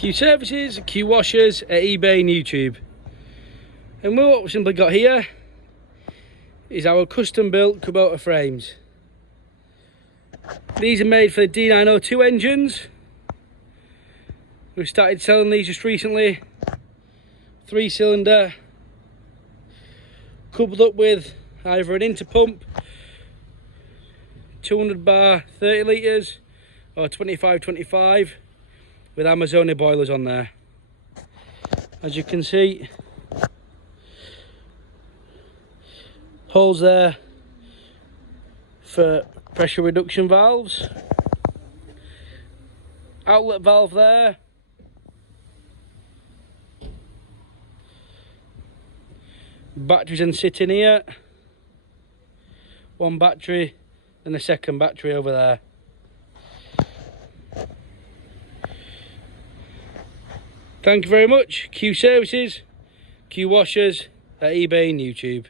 Q services, Q washers at eBay and YouTube. And what we've simply got here is our custom built Kubota frames. These are made for the D902 engines. We've started selling these just recently. 3-cylinder, coupled up with either an interpump, 200 bar 30 litres or 25-25 with Amazonia boilers on there. As you can see, holes there for pressure reduction valves, outlet valve there, batteries then sit in here, one battery and the second battery over there. Thank you very much. Q services, Q washers at eBay and YouTube.